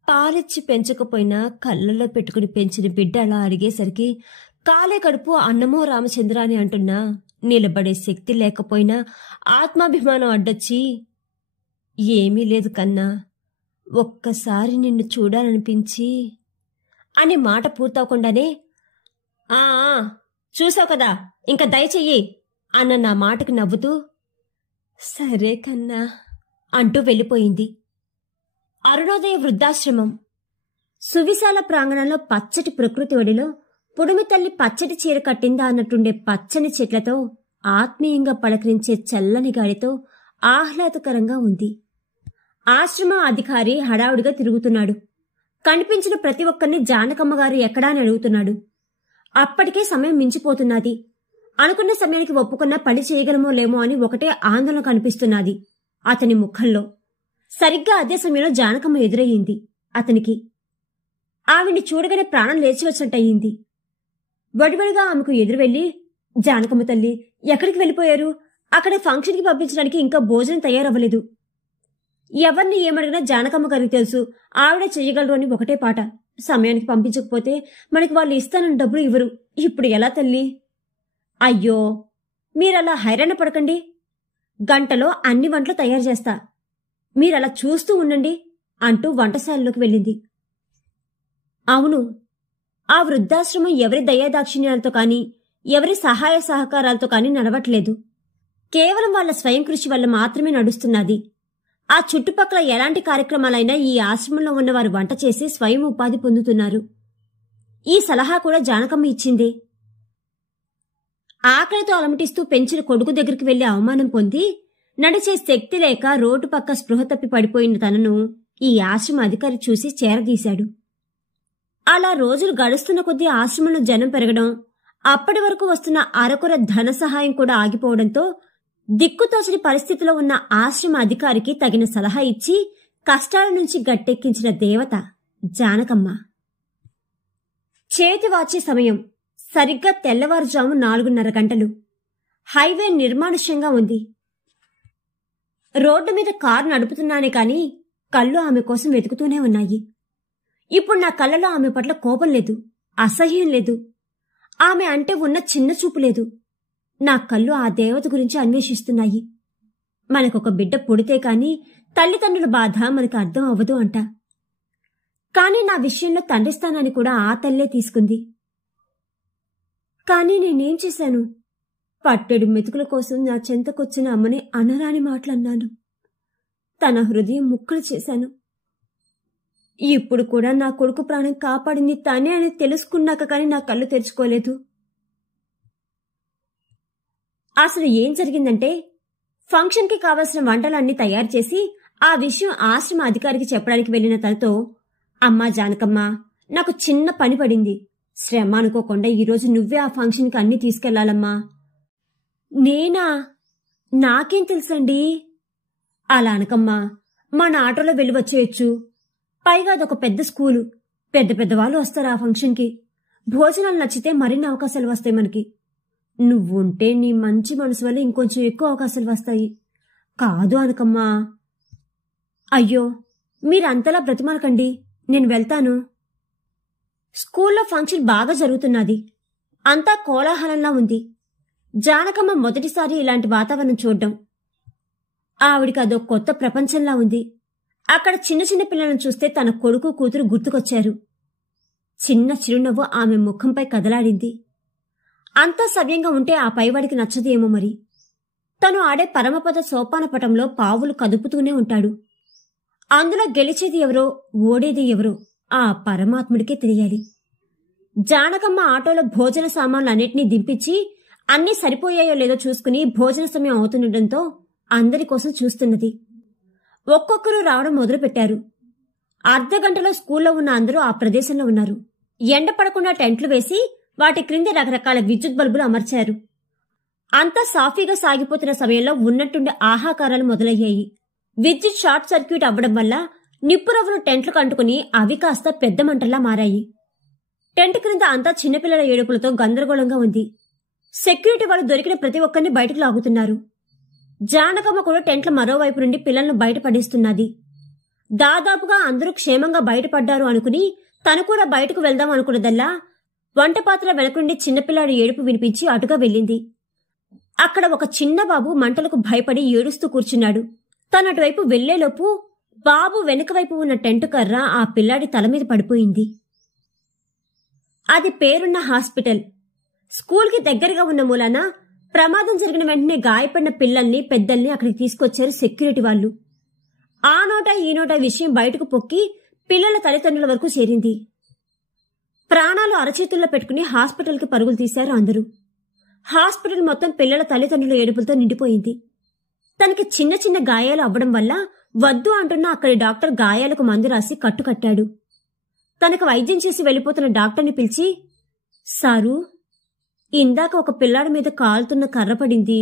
పాలిచ్చి పెంచకపోయినా కళ్ళల్లో పెట్టుకుని పెంచిన బిడ్డ అలా అడిగేసరికి కాలే కడుపు అన్నమో రామచంద్ర అని అంటున్నా నిలబడే శక్తి లేకపోయినా ఆత్మాభిమానం అడ్డొచ్చి, ఏమీ లేదు కన్నా, ఒక్కసారి నిన్ను చూడాలనిపించి అని మాట పూర్తవకుండానే చూసావు కదా, ఇంకా దయచెయ్యి అన్న నా మాటకు నవ్వుతూ సరే కన్నా అంటూ వెళ్ళిపోయింది. అరుణోదయ వృద్ధాశ్రమం. సువిశాల ప్రాంగణంలో పచ్చటి ప్రకృతి ఒడిలో పుడుమి తల్లి పచ్చటి చీర కట్టిందా అన్నట్టుండే పచ్చని చెట్లతో ఆత్మీయంగా పలకరించే చల్లని గాలితో ఆహ్లాదకరంగా ఉంది. ఆశ్రమం అధికారి హడావుడిగా తిరుగుతున్నాడు. కనిపించిన ప్రతి ఒక్కరిని జానకమ్మగారు ఎక్కడా అని అడుగుతున్నాడు. అప్పటికే సమయం మించిపోతున్నది. అనుకున్న సమయానికి ఒప్పుకున్నా పని చేయగలమో లేమో అని ఒకటే ఆందోళన కనిపిస్తున్నది అతని ముఖంలో. సరిగ్గా అదే సమయంలో జానకమ్మ ఎదురయ్యింది అతనికి. ఆవిడ్ని చూడగానే ప్రాణం లేచి వచ్చినట్టయింది. వడివడిగా ఆమెకు ఎదురు వెళ్లి, జానకమ్మ తల్లి ఎక్కడికి వెళ్ళిపోయారు? అక్కడ ఫంక్షన్కి పంపించడానికి ఇంకా భోజనం తయారవ్వలేదు. ఎవరిని ఏమడిగినా జానకమ్మ గారికి తెలుసు, ఆవిడే చెయ్యగలరు అని ఒకటే పాట. సమయానికి పంపించకపోతే మనకి వాళ్ళు ఇస్తానని డబ్బులు ఇవ్వరు. ఇప్పుడు ఎలా తల్లి? అయ్యో, మీరలా హైరాణ పడకండి. గంటలో అన్ని వంటలు తయారు చేస్తా, మీరలా చూస్తూ ఉండండి అంటూ వంటశాలలోకి వెళ్ళింది. అవును, ఆ వృద్ధాశ్రమం ఎవరి దయాదాక్షిణ్యాలతో కానీ, ఎవరి సహాయ సహకారాలతో కానీ నడవట్లేదు. కేవలం వాళ్ళ స్వయం కృషి వల్ల మాత్రమే నడుస్తున్నది. ఆ చుట్టుపక్కల ఎలాంటి కార్యక్రమాలైనా ఈ ఆశ్రమంలో ఉన్నవారు వంట చేసి స్వయం ఉపాధి పొందుతున్నారు. ఈ సలహా కూడా జానకమ్మ ఇచ్చిందే. ఆకలితో అలమటిస్తూ పెంచిన కొడుకు దగ్గరికి వెళ్లి అవమానం పొంది నడిచే శక్తి లేక రోడ్డు పక్క స్పృహ తప్పి పడిపోయిన తనను ఈ ఆశ్రమ అధికారి చూసి చేరదీశాడు. అలా రోజులు గడుస్తున్న కొద్దీ ఆశ్రమంలో జనం పెరగడం, అప్పటి వరకు వస్తున్న అరకొర ధన సహాయం కూడా ఆగిపోవడంతో దిక్కుతోచని పరిస్థితిలో ఉన్న ఆశ్రమ అధికారికి తగిన సలహా ఇచ్చి కష్టాల నుంచి గట్టెక్కించిన దేవత జానకమ్మ. చేతి వాచే సమయం సరిగ్గా తెల్లవారుజాము 4:30 గంటలు. హైవే నిర్మానుష్యంగా ఉంది. రోడ్డు మీద కారు నడుపుతున్నానే కాని కళ్ళు ఆమె కోసం వెతుకుతూనే ఉన్నాయి. ఇప్పుడు నా కళ్ళలో ఆమె పట్ల కోపం లేదు, అసహ్యం లేదు. ఆమె అంటే ఉన్న చిన్న చూపు లేదు. నా కళ్ళు ఆ దేవత గురించి అన్వేషిస్తున్నాయి. మనకొక బిడ్డ పుడితే కాని తల్లిదండ్రుల బాధ మనకు అర్థం అవ్వదు అంట. కాని నా విషయంలో తండ్రి స్థానాన్ని కూడా ఆ తల్లే తీసుకుంది. కాని నేనేం చేశాను? పట్టెడు మెతుకుల కోసం నా చెంతకొచ్చిన అమ్మని అనరాని మాటలన్నాను. తన హృదయం ముక్కలు చేశాను. ఇప్పుడు కూడా నా కొడుకు ప్రాణం కాపాడింది తనే అని తెలుసుకున్నాక కానీ నా కళ్ళు తెరుచుకోలేదు. అసలు ఏం జరిగిందంటే, ఫంక్షన్కి కావలసిన వంటలన్నీ తయారు చేసి ఆ విషయం ఆశ్రమ అధికారికి చెప్పడానికి వెళ్లిన తనతో, అమ్మా జానకమ్మ, నాకు చిన్న పని పడింది. శ్రమ అనుకోకుండా ఈరోజు నువ్వే ఆ ఫంక్షన్కి అన్నీ తీసుకెళ్లాలమ్మా. నేనా? నాకేం తెలుసండి? అలా అనకమ్మా, మన ఆటోలో వెళ్ళి వచ్చేయచ్చు. పైగా అదొక పెద్ద స్కూలు, పెద్ద పెద్ద వాళ్ళు వస్తారు ఆ ఫంక్షన్కి. భోజనాలు నచ్చితే మరిన్ని అవకాశాలు వస్తాయి మనకి. నువ్వుంటే నీ మంచి మనసు వల్ల ఇంకొంచెం ఎక్కువ అవకాశాలు వస్తాయి. కాదు అనకమ్మా. అయ్యో, మీరంతలా బ్రతిమాలకండి, నేను వెళ్తాను. స్కూల్లో ఫంక్షన్ బాగా జరుగుతున్నది. అంతా కోలాహలంలా ఉంది. జానకమ్మ మొదటిసారి ఇలాంటి వాతావరణం చూడ్డం. ఆవిడికి అదో కొత్త ప్రపంచంలా ఉంది. అక్కడ చిన్న చిన్న పిల్లలను చూస్తే తన కొడుకు కూతురు గుర్తుకొచ్చారు. చిన్న చిరునవ్వు ఆమె ముఖంపై కదలాడింది. అంతా సవ్యంగా ఉంటే ఆ పైవాడికి నచ్చదు ఏమో మరి. తను ఆడే పరమపద సోపానపటంలో పావులు కదుపుతూనే ఉంటాడు. అందులో గెలిచేది ఎవరో ఓడేది ఎవరో ఆ పరమాత్ముడికే తెలియాలి. జానకమ్మ ఆటోలో భోజన సామాన్లన్నింటినీ దింపించి అన్నీ సరిపోయాయో లేదో చూసుకుని భోజన సమయం అవుతుండటంతో అందరి కోసం చూస్తున్నది. ఒక్కొక్కరు రావడం మొదలుపెట్టారు. అర్ధగంటలో స్కూల్లో ఉన్న అందరూ ఆ ప్రదేశంలో ఉన్నారు. ఎండ పడకుండా టెంట్లు వేసి వాటి క్రింద రకరకాల విద్యుత్ బల్బులు అమర్చారు. అంతా సాఫీగా సాగిపోతున్న సమయంలో ఉన్నట్టుండి ఆహాకారాలు మొదలయ్యాయి. విద్యుత్ షార్ట్ సర్క్యూట్ అవ్వడం వల్ల నిప్పురవ్వలు టెంట్లకు అంటుకుని అవి కాస్త పెద్ద మంటల్లా మారాయి. టెంట్ క్రింద అంతా చిన్నపిల్లల ఏడుపులతో గందరగోళంగా ఉంది. సెక్యూరిటీ వాళ్ళు దొరికిన ప్రతి ఒక్కరిని బయటకు లాగుతున్నారు. జానకమ్మ కూడా టెంట్ల మరోవైపు నుండి పిల్లలను బయటపడేస్తున్నది. దాదాపుగా అందరూ క్షేమంగా బయటపడ్డారు అనుకుని తను కూడా బయటకు వెళ్దాం అనుకున్నదల్లా వంటపాత్ర వెనకుండి చిన్నపిల్లాడి ఏడుపు వినిపించి అటుగా వెళ్ళింది. అక్కడ ఒక చిన్న బాబు మంటలకు భయపడి ఏడుస్తూ కూర్చున్నాడు. తనటువైపు వెళ్లేలోపు బాబు వెనుకవైపు ఉన్న టెంటు కర్ర ఆ పిల్లాడి తల మీద పడిపోయింది. అది పేరున్న హాస్పిటల్. స్కూల్కి దగ్గరగా ఉన్న మూలాన ప్రమాదం జరిగిన వెంటనే గాయపడిన పిల్లల్ని పెద్దల్ని అక్కడికి తీసుకొచ్చారు సెక్యూరిటీ వాళ్ళు. ఆ నోట ఈ నోట విషయం బయటకు పొక్కి పిల్లల తల్లిదండ్రుల వరకు చేరింది. ప్రాణాలు అరచేతుల్లో పెట్టుకుని హాస్పిటల్కి పరుగులు తీశారు అందరూ. హాస్పిటల్ మొత్తం పిల్లల తల్లిదండ్రుల ఏడుపులతో నిండిపోయింది. తనకి చిన్న చిన్న గాయాలు అవ్వడం వల్ల వద్దు అంటున్న అక్కడి డాక్టర్ గాయాలకు మందు రాసి కట్టుకట్టాడు. తనకు వైద్యం చేసి వెళ్ళిపోతున్న డాక్టర్ని పిలిచి, సారు, ఇందాక ఒక పిల్లాడి మీద కాలుతున్న కర్ర పడింది.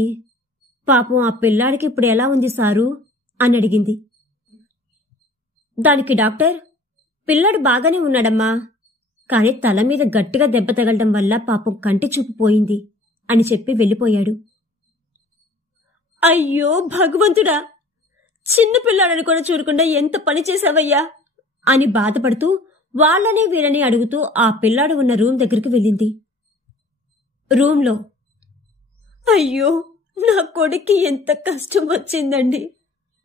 పాపం ఆ పిల్లాడికి ఇప్పుడు ఎలా ఉంది సారు అని అడిగింది. దానికి డాక్టర్, పిల్లాడు బాగానే ఉన్నాడమ్మా, కాని తల మీద గట్టిగా దెబ్బ తగలడం వల్ల పాపం కంటి చూపు పోయింది అని చెప్పి వెళ్ళిపోయాడు. అయ్యో భగవంతుడా, చిన్న పిల్లాడని కూడా చూడకుండా ఎంత పని చేశావయ్యా అని బాధపడుతూ వాళ్ళని వీళ్ళని అడుగుతూ ఆ పిల్లాడు ఉన్న రూమ్ దగ్గరికి వెళ్ళింది. రూంలో, అయ్యో నా కొడుక్కి ఎంత కష్టం వచ్చిందండి.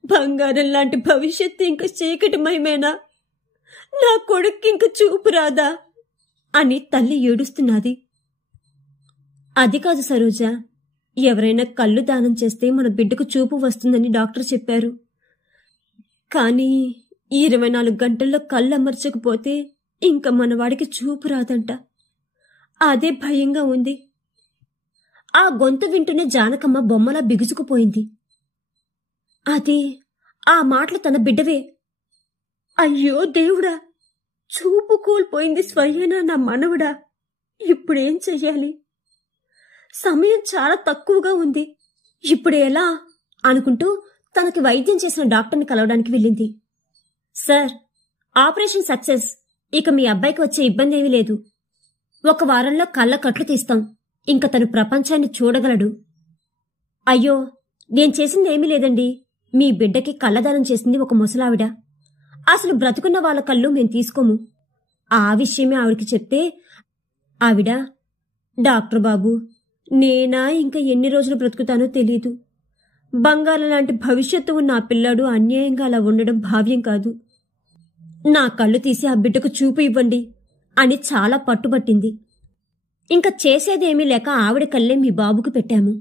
బంగారం లాంటి భవిష్యత్తు ఇంక చీకటిమయమేనా? నా కొడుక్కి ఇంక చూపు రాదా అని తల్లి ఏడుస్తున్నది. అది కాదు సరోజ, ఎవరైనా కళ్ళు దానం చేస్తే మన బిడ్డకు చూపు వస్తుందని డాక్టర్ చెప్పారు. కానీ 24 గంటల్లో కళ్ళు అమర్చకపోతే ఇంక మనవాడికి చూపు రాదంట. అదే భయంగా ఉంది. ఆ గొంతు వింటూనే జానకమ్మ బొమ్మలా బిగుసుకుపోయింది. అది ఆ మాటలు తన బిడ్డవే. అయ్యో దేవుడా, చూపు కోల్పోయింది స్వయానా నా మనవడా. ఇప్పుడేం చెయ్యాలి? సమయం చాలా తక్కువగా ఉంది. ఇప్పుడు ఎలా అనుకుంటూ తనకి వైద్యం చేసిన డాక్టర్ని కలవడానికి వెళ్ళింది. Sir, operation success. ఇక మీ అబ్బాయికి వచ్చే ఇబ్బంది ఏమీ లేదు. 1 వారంలో కళ్ళ కట్లు తీస్తాం. ఇంక తను ప్రపంచాన్ని చూడగలడు. అయ్యో, నేను చేసింది ఏమీ లేదండి. మీ బిడ్డకి కళ్ళదానం చేసింది ఒక ముసలావిడ. అసలు బ్రతుకున్న వాళ్ళ కళ్ళు మేం తీసుకోము. ఆ విషయమే ఆవిడికి చెప్తే ఆవిడ, డాక్టర్ బాబు, నేనా ఇంకా ఎన్ని రోజులు బ్రతుకుతానో తెలీదు. బంగారం లాంటి భవిష్యత్తు ఉన్న ఆ పిల్లాడు అన్యాయంగా అలా ఉండడం భావ్యం కాదు. నా కళ్ళు తీసి ఆ బిడ్డకు చూపు ఇవ్వండి అని చాలా పట్టుబట్టింది. ఇంకా చేసేదేమీ లేక ఆవిడ కళ్ళే మీ బాబుకు పెట్టాము.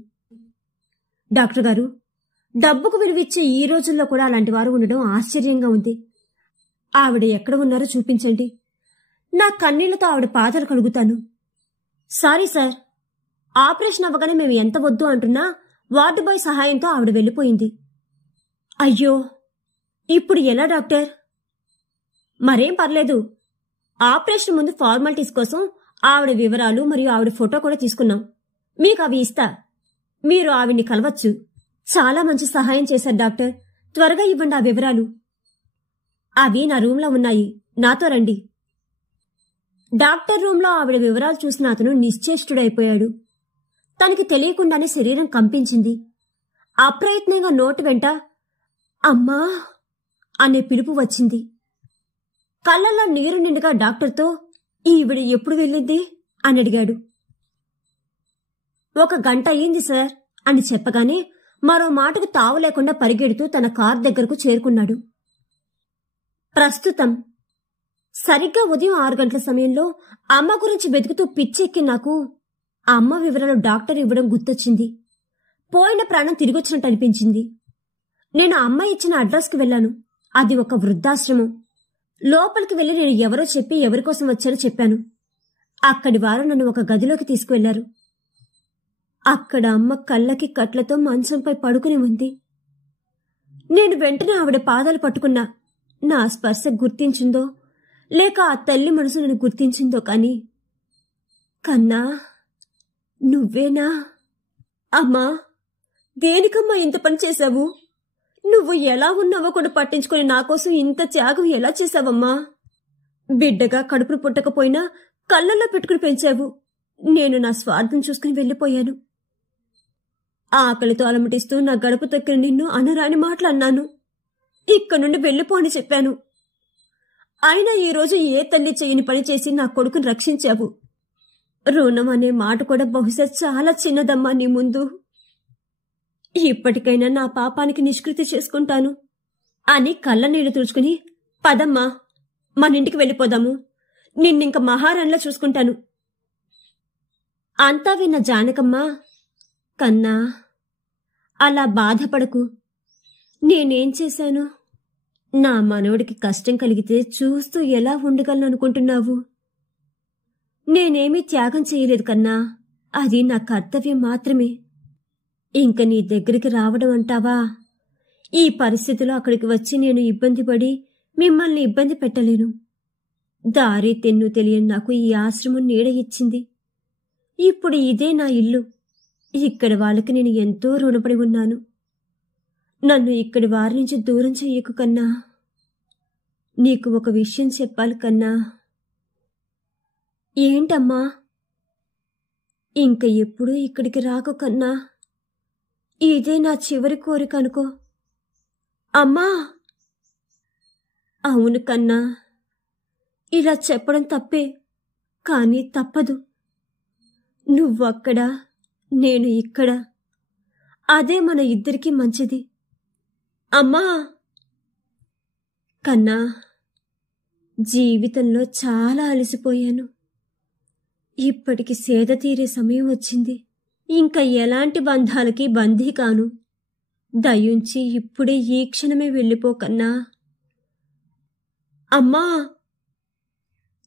డాక్టర్ గారు, డబ్బుకు విలువిచ్చే ఈ రోజుల్లో కూడా అలాంటి వారు ఉండడం ఆశ్చర్యంగా ఉంది. ఆవిడ ఎక్కడ ఉన్నారో చూపించండి. నా కన్నీళ్లతో ఆవిడ పాదాలు కడుగుతాను. సారీ సార్, ఆపరేషన్ అవ్వగానే మేము ఎంత వద్దు అంటున్నా వార్డు బాయ్ సహాయంతో ఆవిడ వెళ్ళిపోయింది. అయ్యో, ఇప్పుడు ఎలా డాక్టర్? మరేం పర్లేదు. ఆపరేషన్ ముందు ఫార్మాలిటీస్ కోసం ఆవిడ వివరాలు మరియు ఆవిడ ఫోటో కూడా తీసుకున్నాం. మీకు అవి ఇస్తా. మీరు ఆవిడ్ని కలవచ్చు. చాలా మంచి సహాయం చేశారు డాక్టర్. త్వరగా ఇవ్వండి ఆ వివరాలు. అవి నా రూంలో ఉన్నాయి, నాతో రండి. డాక్టర్ రూంలో ఆవిడ వివరాలు చూసిన అతను నిశ్చేష్టుడైపోయాడు. తనకి తెలియకుండానే శరీరం కంపించింది. అప్రయత్నంగా నోటి వెంట అమ్మా అనే పిలుపు వచ్చింది. కళ్ళల్లో నీరు నిండుగా డాక్టర్తో ఈవిడ ఎప్పుడు వెళ్ళింది అని అడిగాడు. 1 గంట అయింది సార్ అని చెప్పగానే మరో మాటకు తావు లేకుండా పరిగెడుతూ తన కారు దగ్గరకు చేరుకున్నాడు. ప్రస్తుతం సరిగ్గా ఉదయం 6 గంటల సమయంలో అమ్మ గురించి వెతుకుతూ పిచ్చెక్కి నాకు అమ్మ వివరాలు డాక్టర్ ఇవ్వడం గుర్తొచ్చింది. పోయిన ప్రాణం తిరిగొచ్చినట్టు అనిపించింది. నేను అమ్మ ఇచ్చిన అడ్రస్కి వెళ్లాను. అది ఒక వృద్ధాశ్రమం. లోపలికి వెళ్లి నేను ఎవరో చెప్పి ఎవరికోసం వచ్చానో చెప్పాను. అక్కడి వారు నన్ను ఒక గదిలోకి తీసుకువెళ్లారు. అక్కడ అమ్మ కళ్ళకి కట్లతో మంచంపై పడుకుని ఉంది. నేను వెంటనే ఆవిడ పాదాలు పట్టుకున్నా. నా స్పర్శ గుర్తించిందో లేక ఆ తల్లి మనసు నన్ను గుర్తించిందో కాని, కన్నా నువ్వేనా? అమ్మా, దేనికమ్మా ఇంత పని చేశావు? నువ్వు ఎలా ఉన్నావో కూడా పట్టించుకుని నాకోసం ఇంత త్యాగం ఎలా చేశావమ్మా? బిడ్డగా కడుపును పుట్టకపోయినా కళ్ళల్లో పెట్టుకుని పెంచావు. నేను నా స్వార్థం చూసుకుని వెళ్ళిపోయాను. ఆకలితో అలమటిస్తూ నా గడప తొక్కిన నిన్ను అనరాని మాటలు అన్నాను. ఇక్కడి నుండి వెళ్ళిపో అని చెప్పాను. అయినా ఈరోజు ఏ తల్లి చేయని పని చేసి నా కొడుకుని రక్షించావు. రుణం అనే మాట కూడా బహుశా చాలా చిన్నదమ్మా నీ ముందు. ఇప్పటికైనా నా పాపానికి నిష్కృతి చేసుకుంటాను అని కళ్ళ నీళ్లు తుడుచుకుని, పదమ్మా మన ఇంటికి వెళ్ళిపోదాము. నిన్నింక మహారాణిలా చూసుకుంటాను. అంతా విన్న జానకమ్మ, కన్నా అలా బాధపడకు. నేనేం చేశాను? నా మనవడికి కష్టం కలిగితే చూస్తూ ఎలా ఉండగలను అనుకుంటున్నావు? నేనేమీ త్యాగం చేయలేదు కన్నా. అది నా కర్తవ్యం మాత్రమే. ఇంక నీ దగ్గరికి రావడం అంటావా? ఈ పరిస్థితిలో అక్కడికి వచ్చి నేను ఇబ్బంది పడి మిమ్మల్ని ఇబ్బంది పెట్టలేను. దారి తెన్ను తెలియని నాకు ఈ ఆశ్రమం నీడ ఇచ్చింది. ఇప్పుడు ఇదే నా ఇల్లు. ఇక్కడ వాళ్ళకి నేను ఎంతో రుణపడి ఉన్నాను. నన్ను ఇక్కడి వారి నుంచి దూరం చెయ్యకు కన్నా. నీకు ఒక విషయం చెప్పాలి కన్నా. ఏంటమ్మా? ఇంక ఎప్పుడూ ఇక్కడికి రాకు కన్నా. ఇదే నా చివరి కోరిక అనుకో. అమ్మా! అవును కన్నా, ఇలా చెప్పడం తప్పే, కానీ తప్పదు. నువ్వక్కడ, నేను ఇక్కడ. అదే మన ఇద్దరికీ మంచిది. అమ్మా! కన్నా, జీవితంలో చాలా అలసిపోయాను. ఇప్పటికి సేద తీరే సమయం వచ్చింది. ఇంకా ఎలాంటి బంధాలకి బందీ కాను. దయుంచి ఇప్పుడే ఈ క్షణమే వెళ్ళిపోకన్నా. అమ్మా!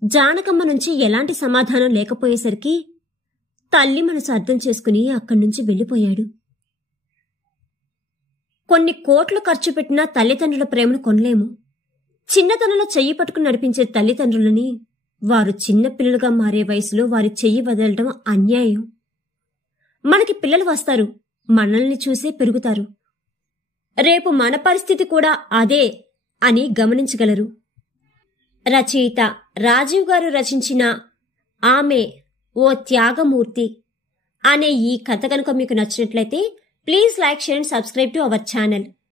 జానకమ్మ నుంచి ఎలాంటి సమాధానం లేకపోయేసరికి తల్లి మనసు అర్థం చేసుకుని అక్కడి నుంచి వెళ్ళిపోయాడు. కొన్ని కోట్లు ఖర్చు పెట్టినా తల్లిదండ్రుల ప్రేమను కొనలేము. చిన్నతనంలో చెయ్యి పట్టుకుని నడిపించే తల్లిదండ్రులని వారు చిన్నపిల్లలుగా మారే వయసులో వారి చెయ్యి వదలడం అన్యాయం. మనకి పిల్లలు వస్తారు, మనల్ని చూసే పెరుగుతారు. రేపు మన పరిస్థితి కూడా అదే అని గమనించగలరు. రచయిత రాజీవ్ గారు రచించిన ఆమె ఓ త్యాగమూర్తి అనే ఈ కథ కనుక మీకు నచ్చినట్లయితే please like, share and subscribe to our channel.